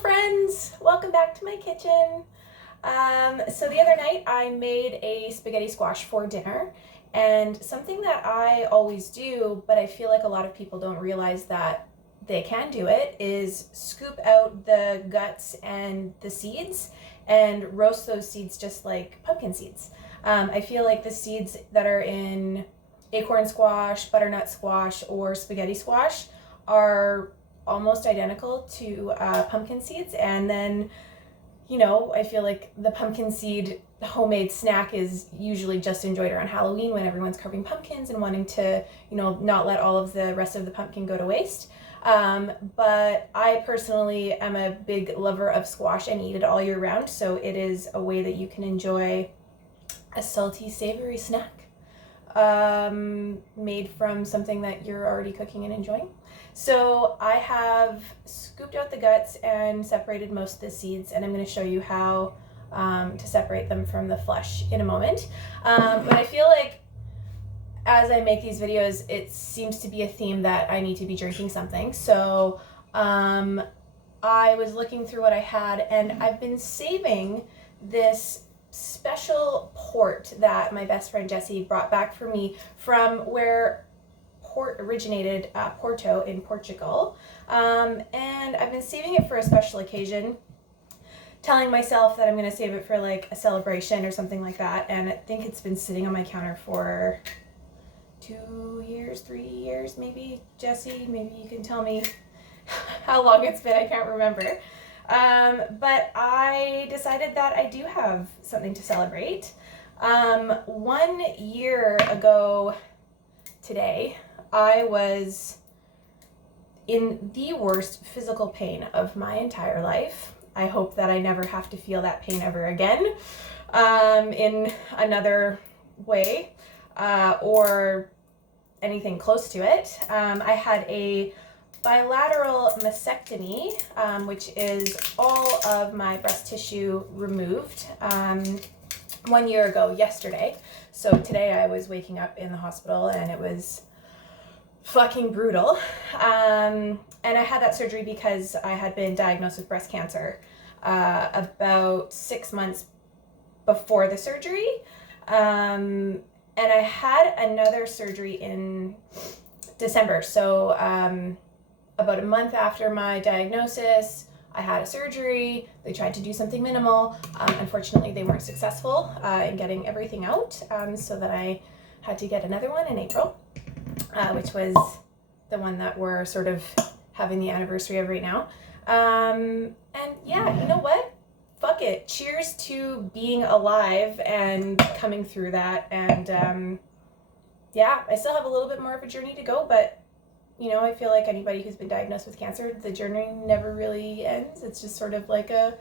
friends, welcome back to my kitchen. So the other night I made a spaghetti squash for dinner, and something that I always do, but I feel like a lot of people don't realize that they can do it, is scoop out the guts and the seeds and roast those seeds just like pumpkin seeds. I feel like the seeds that are in acorn squash, butternut squash, or spaghetti squash are almost identical to pumpkin seeds. And then, I feel like the pumpkin seed homemade snack is usually just enjoyed around Halloween when everyone's carving pumpkins and wanting to, not let all of the rest of the pumpkin go to waste. But I personally am a big lover of squash and eat it all year round. So it is a way that you can enjoy a salty, savory snack made from something that you're already cooking and enjoying. So I have scooped out the guts and separated most of the seeds, and I'm going to show you how to separate them from the flesh in a moment. But I feel like as I make these videos, it seems to be a theme that I need to be drinking something. So I was looking through what I had, and I've been saving this special port that my best friend Jessie brought back for me from where port originated, Porto in Portugal. And I've been saving it for a special occasion, telling myself that I'm going to save it for like a celebration or something like that. And I think it's been sitting on my counter for 2 years, 3 years maybe. Jessie, maybe you can tell me how long it's been. I can't remember. But I decided that I do have something to celebrate. 1 year ago today, I was in the worst physical pain of my entire life. I hope that I never have to feel that pain ever again, in another way, or anything close to it. I had a bilateral mastectomy, which is all of my breast tissue removed, 1 year ago yesterday. So today I was waking up in the hospital and it was fucking brutal. And I had that surgery because I had been diagnosed with breast cancer about 6 months before the surgery. And I had another surgery in December. So about a month after my diagnosis, I had a surgery. They tried to do something minimal. Unfortunately, they weren't successful in getting everything out, so that I had to get another one in April, which was the one that we're sort of having the anniversary of right now. And yeah, you know what? Fuck it. Cheers to being alive and coming through that. And yeah, I still have a little bit more of a journey to go, but I feel like anybody who's been diagnosed with cancer, the journey never really ends. It's just sort of like a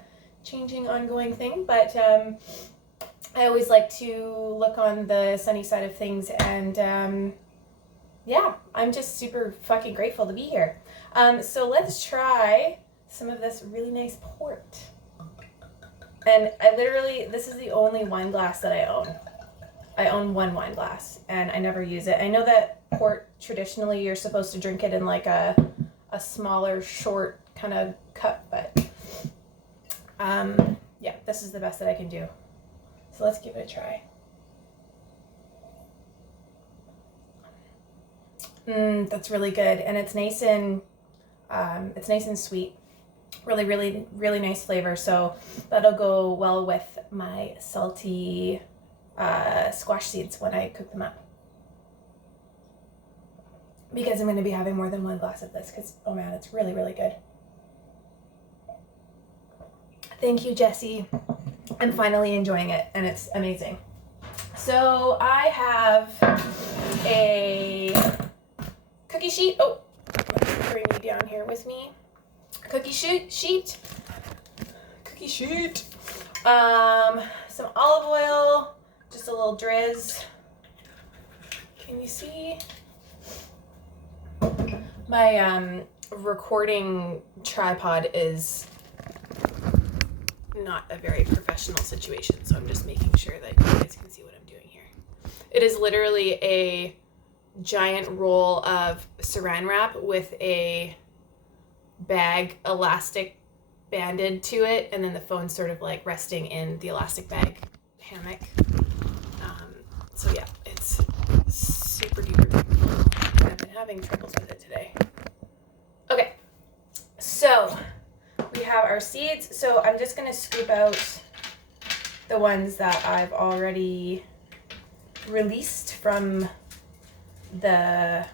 changing, ongoing thing. But I always like to look on the sunny side of things. And yeah, I'm just super fucking grateful to be here. So let's try some of this really nice port. And this is the only wine glass that I own. I own one wine glass and I never use it. I know that port, traditionally you're supposed to drink it in like a smaller, short kind of cup, but yeah, this is the best that I can do. So let's give it a try. That's really good, and it's nice and sweet. Really, really, really nice flavor. So that'll go well with my salty squash seeds when I cook them up, because I'm going to be having more than one glass of this, because oh man, it's really, really good. Thank you, Jessie. I'm finally enjoying it and it's amazing. So I have a cookie sheet. Oh, let me bring you down here with me. Cookie sheet. Some olive oil, just a little drizz. Can you see? My recording tripod is not a very professional situation, so I'm just making sure that you guys can see what I'm doing here. It is literally a giant roll of saran wrap with a bag elastic banded to it, and then the phone's sort of like resting in the elastic bag hammock. So yeah, it's super duper comfortable. I've been having troubles with it today. Okay, so we have our seeds. So I'm just gonna scoop out the ones that I've already released from the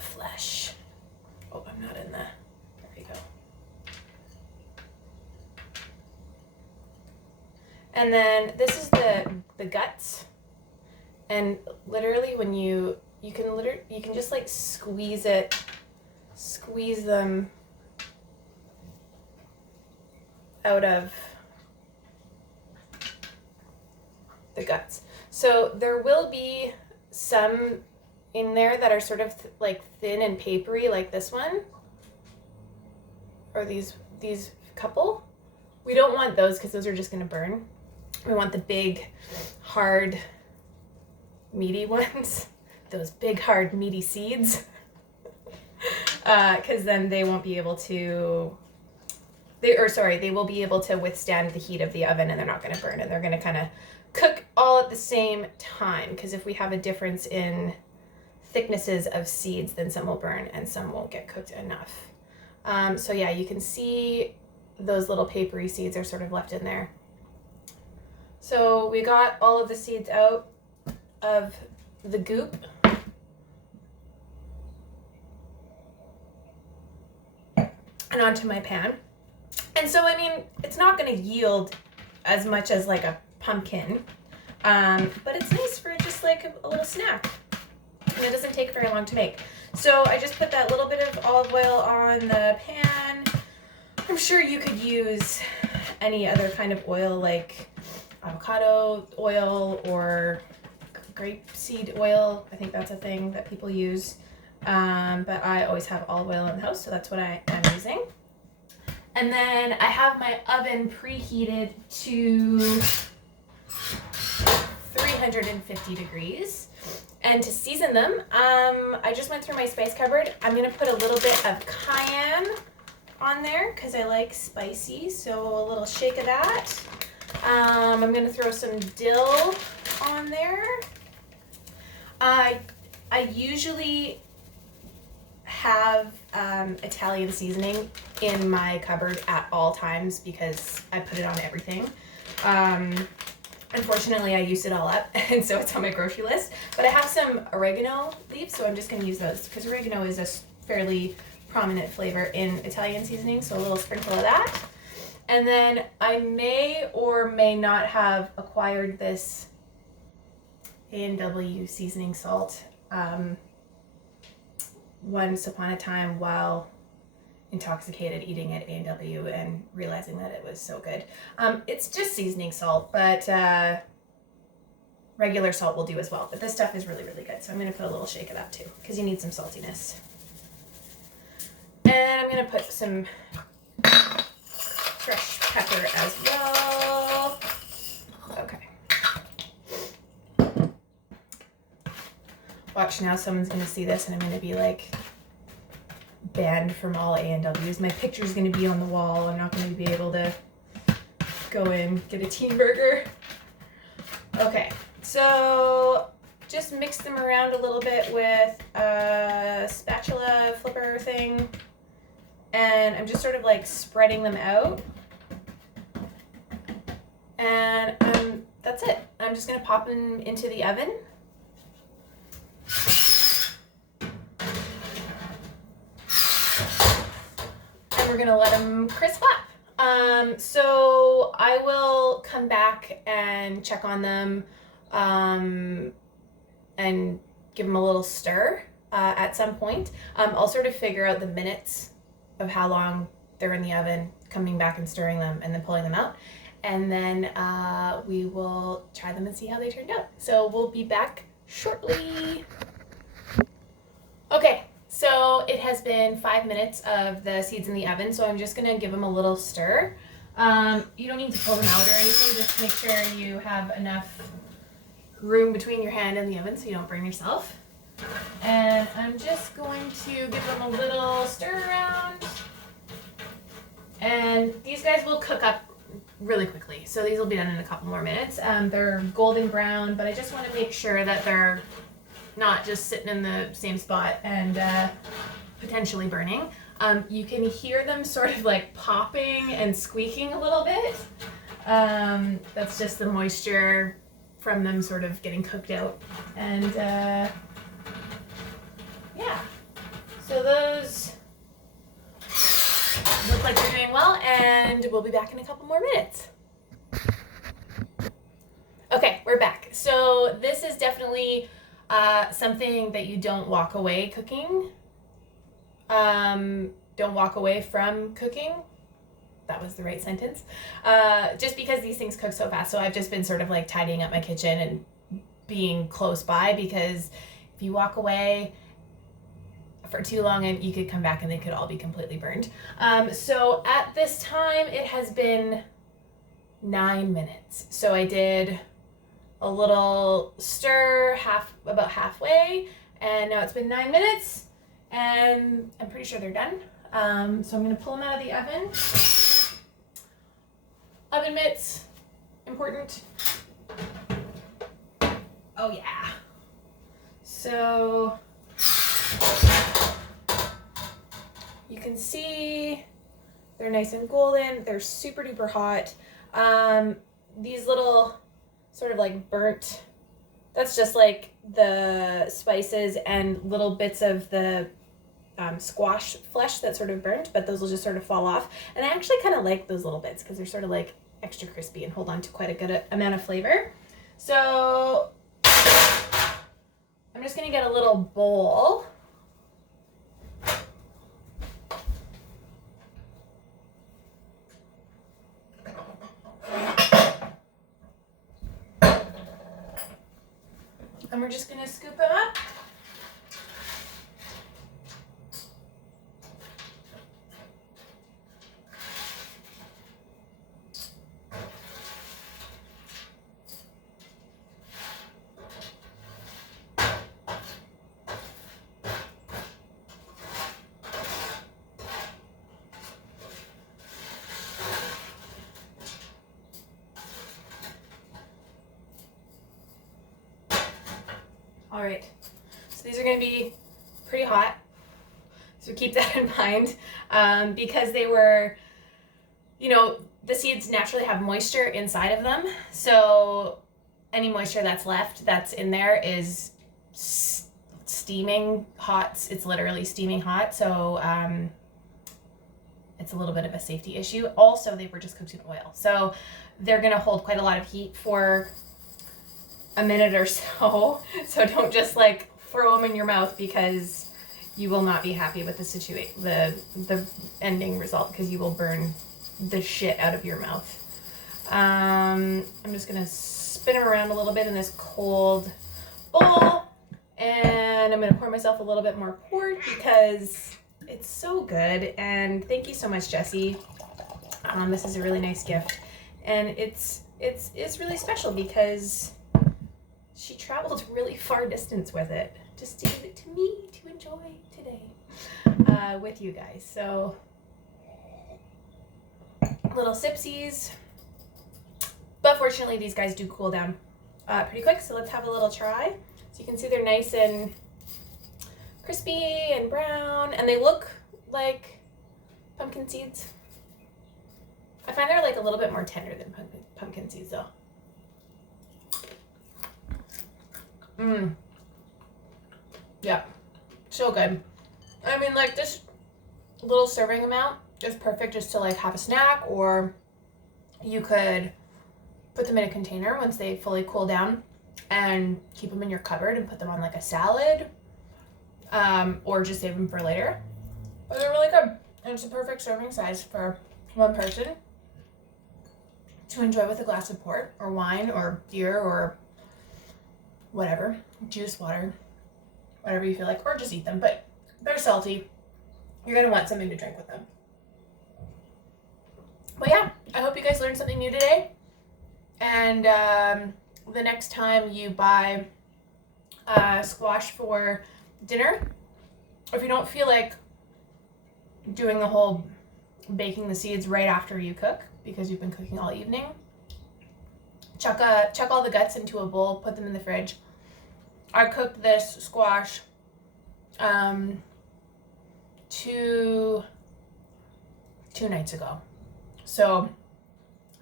flesh. Oh, I'm not in the, there we go. And then this is the guts. And literally when you can just like squeeze them out of the guts. So there will be some in there that are sort of like thin and papery, like this one, or these couple. We don't want those because those are just gonna burn. We want the big, hard, meaty ones, those big, hard, meaty seeds, because then they won't be able to, they will be able to withstand the heat of the oven, and they're not gonna burn, and they're gonna kind of cook all at the same time, because if we have a difference in thicknesses of seeds, then some will burn and some won't get cooked enough. So yeah, you can see those little papery seeds are sort of left in there. So we got all of the seeds out of the goop. And onto my pan. And so, I mean, it's not gonna yield as much as like a pumpkin, but it's nice for just like a little snack. And it doesn't take very long to make. So I just put that little bit of olive oil on the pan. I'm sure you could use any other kind of oil, like avocado oil or grapeseed oil. I think that's a thing that people use. But I always have olive oil in the house, so that's what I am using. And then I have my oven preheated to 350 degrees. And to season them, I just went through my spice cupboard. I'm gonna put a little bit of cayenne on there because I like spicy, so a little shake of that. I'm gonna throw some dill on there. I usually have Italian seasoning in my cupboard at all times because I put it on everything. Unfortunately, I used it all up, and so it's on my grocery list. But I have some oregano leaves, so I'm just going to use those because oregano is a fairly prominent flavor in Italian seasoning, so a little sprinkle of that. And then I may or may not have acquired this A&W seasoning salt once upon a time while intoxicated eating at A&W and realizing that it was so good. It's just seasoning salt, but regular salt will do as well. But this stuff is really, really good. So I'm going to put a little shake of that too, because you need some saltiness. And I'm going to put some fresh pepper as well. Okay. Watch now, someone's going to see this and I'm going to be like, banned from all A&Ws. My picture's going to be on the wall. I'm not going to be able to go in, get a teen burger. Okay, so just mix them around a little bit with a spatula flipper thing. And I'm just sort of like spreading them out. And that's it. I'm just going to pop them into the oven. We're gonna let them crisp up. So I will come back and check on them and give them a little stir at some point. I'll sort of figure out the minutes of how long they're in the oven, coming back and stirring them and then pulling them out. And then we will try them and see how they turned out. So we'll be back shortly. Okay. So it has been 5 minutes of the seeds in the oven, so I'm just gonna give them a little stir. You don't need to pull them out or anything, just make sure you have enough room between your hand and the oven so you don't burn yourself. And I'm just going to give them a little stir around. And these guys will cook up really quickly. So these will be done in a couple more minutes. They're golden brown, but I just want to make sure that they're not just sitting in the same spot and potentially burning. You can hear them sort of like popping and squeaking a little bit. That's just the moisture from them sort of getting cooked out. And yeah, so those look like they're doing well, and we'll be back in a couple more minutes. Okay, we're back. So this is definitely something that you don't walk away cooking. Don't walk away from cooking. That was the right sentence. Just because these things cook so fast. So I've just been sort of like tidying up my kitchen and being close by, because if you walk away for too long and you could come back and they could all be completely burned. So at this time it has been 9 minutes. So I did a little stir about halfway, and now it's been 9 minutes and I'm pretty sure they're done. So I'm gonna pull them out of the oven. Oven mitts, important. Oh yeah. So you can see they're nice and golden. They're super duper hot. These little sort of like burnt, that's just like the spices and little bits of the squash flesh that's sort of burnt, but those will just sort of fall off. And I actually kind of like those little bits because they're sort of like extra crispy and hold on to quite a good amount of flavor. So I'm just gonna get a little bowl. And we're just gonna scoop them up. All right, so these are gonna be pretty hot, so keep that in mind, because they were, you know, the seeds naturally have moisture inside of them, so any moisture that's left that's in there is steaming hot. It's literally steaming hot, so it's a little bit of a safety issue. Also, they were just cooked in oil, so they're gonna hold quite a lot of heat for a minute or so. So don't just like throw them in your mouth, because you will not be happy with the situation, the ending result, because you will burn the shit out of your mouth. I'm just gonna spin them around a little bit in this cold bowl, and I'm gonna pour myself a little bit more port because it's so good. And thank you so much, Jessie. This is a really nice gift, and it's really special because she traveled really far distance with it just to give it to me to enjoy today with you guys. So little sipsies, but fortunately these guys do cool down pretty quick. So let's have a little try. So you can see they're nice and crispy and brown, and they look like pumpkin seeds. I find they're like a little bit more tender than pumpkin seeds though. Yeah, so good. I mean, like, this little serving amount is perfect just to like have a snack, or you could put them in a container once they fully cool down and keep them in your cupboard and put them on like a salad, or just save them for later. But they're really good, and it's a perfect serving size for one person to enjoy with a glass of port or wine or beer or whatever, juice, water, whatever you feel like, or just eat them. But they're salty. You're gonna want something to drink with them. But yeah, I hope you guys learned something new today. And the next time you buy squash for dinner, if you don't feel like doing the whole baking the seeds right after you cook because you've been cooking all evening. Chuck all the guts into a bowl, put them in the fridge. I cooked this squash 2 nights ago. So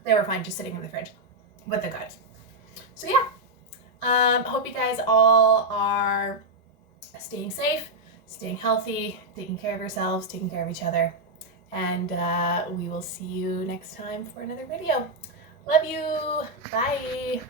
they were fine just sitting in the fridge with the guts. So yeah, hope you guys all are staying safe, staying healthy, taking care of yourselves, taking care of each other. And we will see you next time for another video. Love you. Bye.